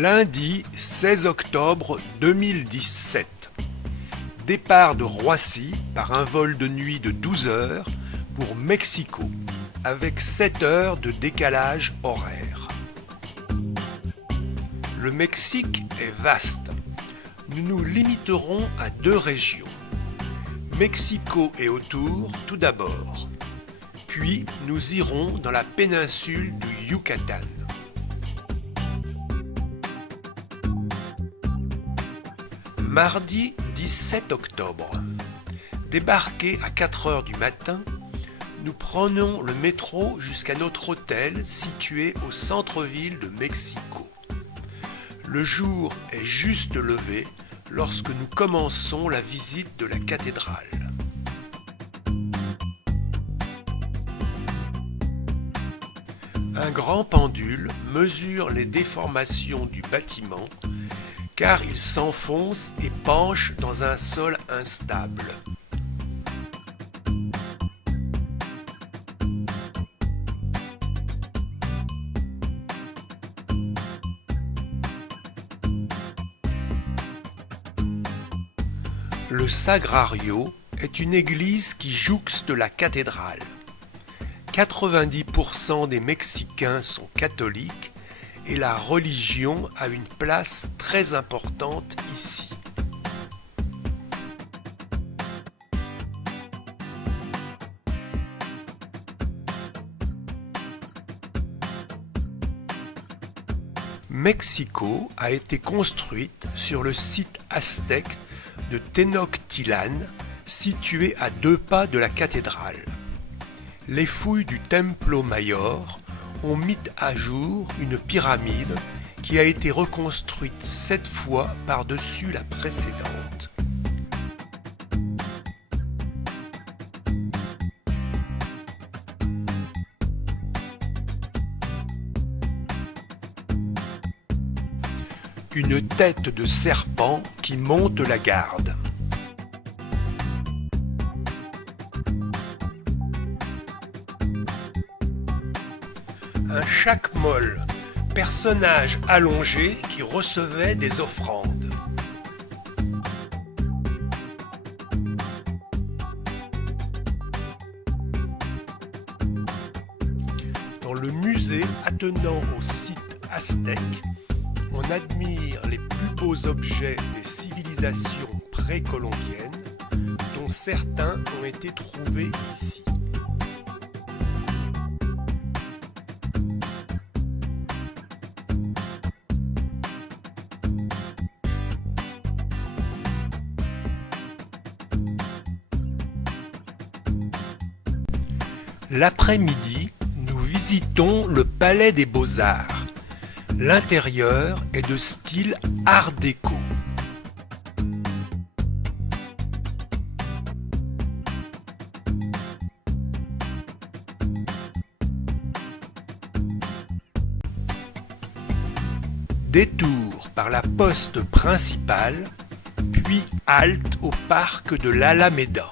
Lundi 16 octobre 2017. Départ de Roissy par un vol de nuit de 12 heures pour Mexico, avec 7 heures de décalage horaire. Le Mexique est vaste. Nous nous limiterons à 2 régions. Mexico et autour tout d'abord. Puis nous irons dans la péninsule du Yucatan. Mardi 17 octobre. Débarqués à 4 heures du matin, nous prenons le métro jusqu'à notre hôtel situé au centre-ville de Mexico. Le jour est juste levé lorsque nous commençons la visite de la cathédrale. Un grand pendule mesure les déformations du bâtiment car il s'enfonce et penche dans un sol instable. Le Sagrario est une église qui jouxte la cathédrale. 90% des Mexicains sont catholiques et la religion a une place très importante ici. Mexico a été construite sur le site aztèque de Tenochtitlan, situé à 2 pas de la cathédrale. Les fouilles du Templo Mayor ont mis à jour une pyramide qui a été reconstruite 7 fois par-dessus la précédente. Une tête de serpent qui monte la garde. Un chacmol, personnage allongé qui recevait des offrandes. Dans le musée attenant au site aztèque, on admire les plus beaux objets des civilisations précolombiennes, dont certains ont été trouvés ici. L'après-midi, nous visitons le Palais des Beaux-Arts. L'intérieur est de style Art déco. Détour par la poste principale, puis halte au parc de l'Alameda.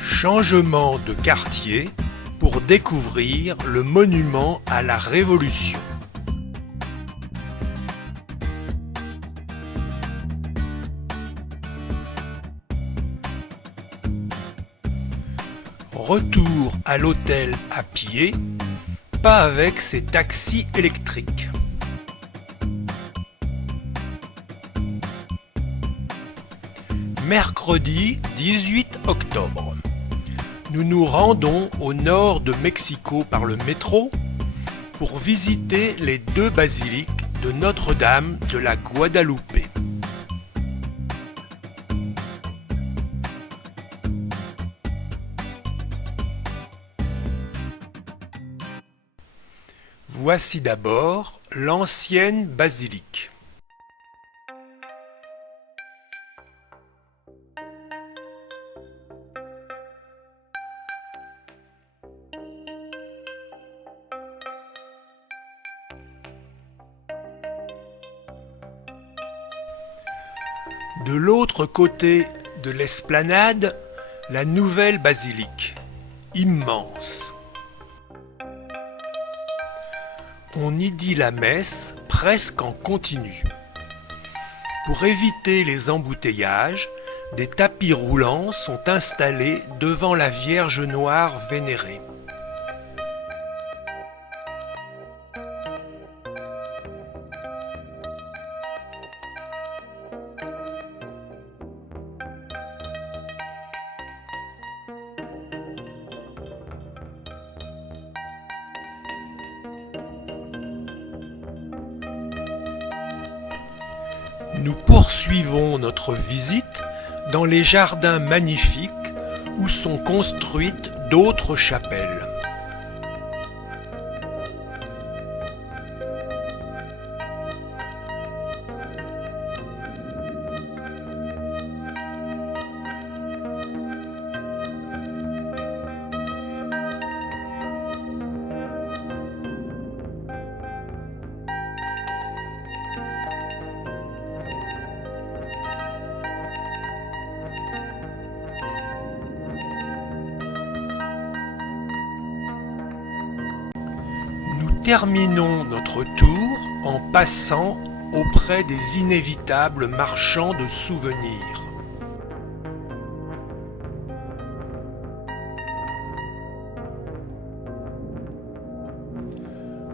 Changement de quartier pour découvrir le monument à la Révolution. Retour à l'hôtel à pied, pas avec ses taxis électriques. Mercredi 18 octobre. Nous nous rendons au nord de Mexico par le métro pour visiter les 2 basiliques de Notre-Dame de la Guadalupe. Voici d'abord l'ancienne basilique. De l'autre côté de l'esplanade, la nouvelle basilique, immense. On y dit la messe presque en continu. Pour éviter les embouteillages, des tapis roulants sont installés devant la Vierge noire vénérée. Nous poursuivons notre visite dans les jardins magnifiques où sont construites d'autres chapelles. Nous terminons notre tour en passant auprès des inévitables marchands de souvenirs.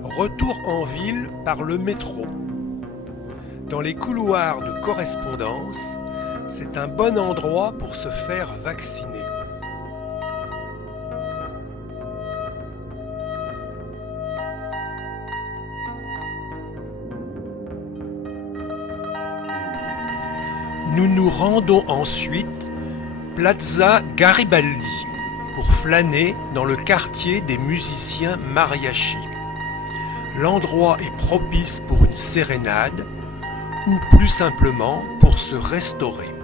Retour en ville par le métro. Dans les couloirs de correspondance, c'est un bon endroit pour se faire vacciner. Nous nous rendons ensuite Plaza Garibaldi pour flâner dans le quartier des musiciens mariachi. L'endroit est propice pour une sérénade ou plus simplement pour se restaurer.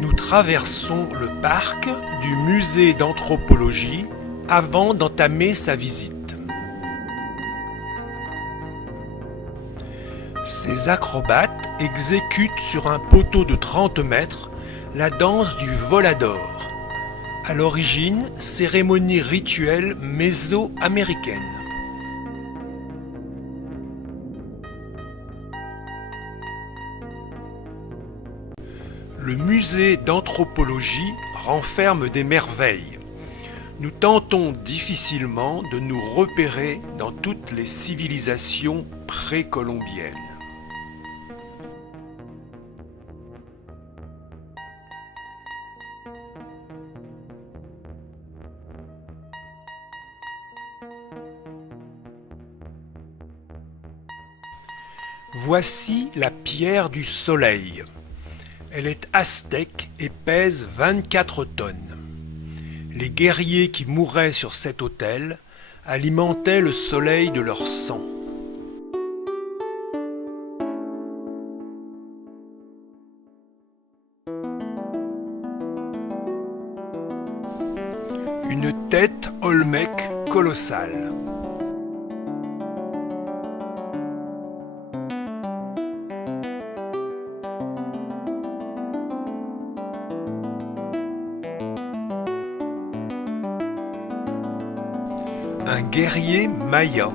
Nous traversons le parc du musée d'anthropologie avant d'entamer sa visite. Ces acrobates exécutent sur un poteau de 30 mètres la danse du volador, à l'origine cérémonie rituelle méso-américaine. Le musée d'anthropologie renferme des merveilles. Nous tentons difficilement de nous repérer dans toutes les civilisations précolombiennes. Voici la pierre du soleil. Elle est aztèque et pèse 24 tonnes. Les guerriers qui mouraient sur cet autel alimentaient le soleil de leur sang. Une tête olmèque colossale. Un guerrier maya.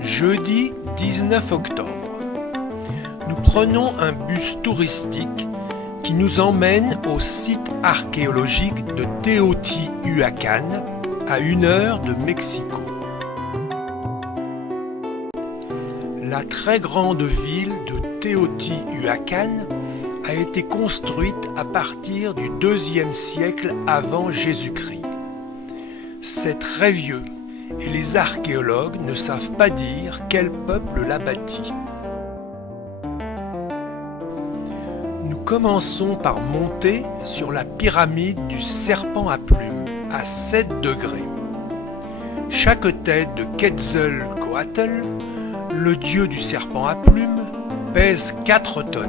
Jeudi 19 octobre. Nous prenons un bus touristique qui nous emmène au site archéologique de Teotihuacan, à 1 heure de Mexico. La très grande ville de Teotihuacan a été construite à partir du IIe siècle avant Jésus-Christ. C'est très vieux et les archéologues ne savent pas dire quel peuple l'a bâti. Nous commençons par monter sur la pyramide du serpent à plumes à 7 degrés. Chaque tête de Quetzalcoatl, le dieu du serpent à plumes, pèse 4 tonnes.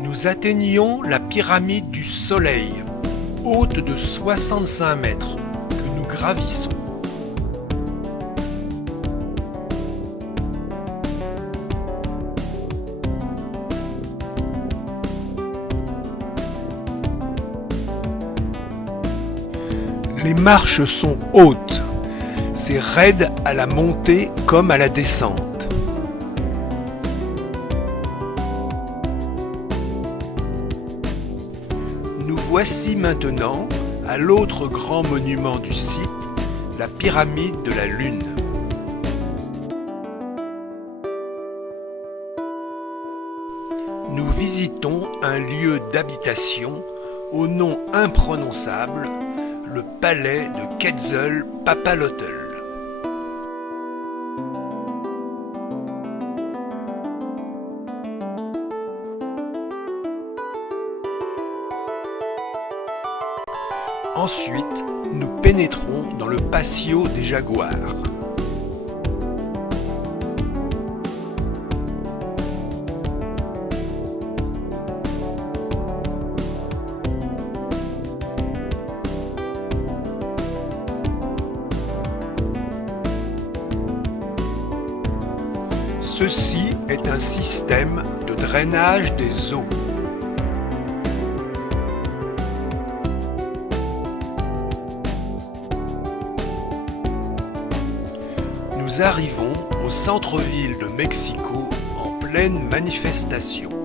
Nous atteignons la pyramide du Soleil, haute de 65 mètres, que nous gravissons. Les marches sont hautes, c'est raide à la montée comme à la descente. Nous voici maintenant à l'autre grand monument du site, la pyramide de la Lune. Nous visitons un lieu d'habitation au nom imprononçable, le palais de Quetzalpapalotl. Ensuite, nous pénétrons dans le patio des jaguars. Ceci est un système de drainage des eaux. Nous arrivons au centre-ville de Mexico en pleine manifestation.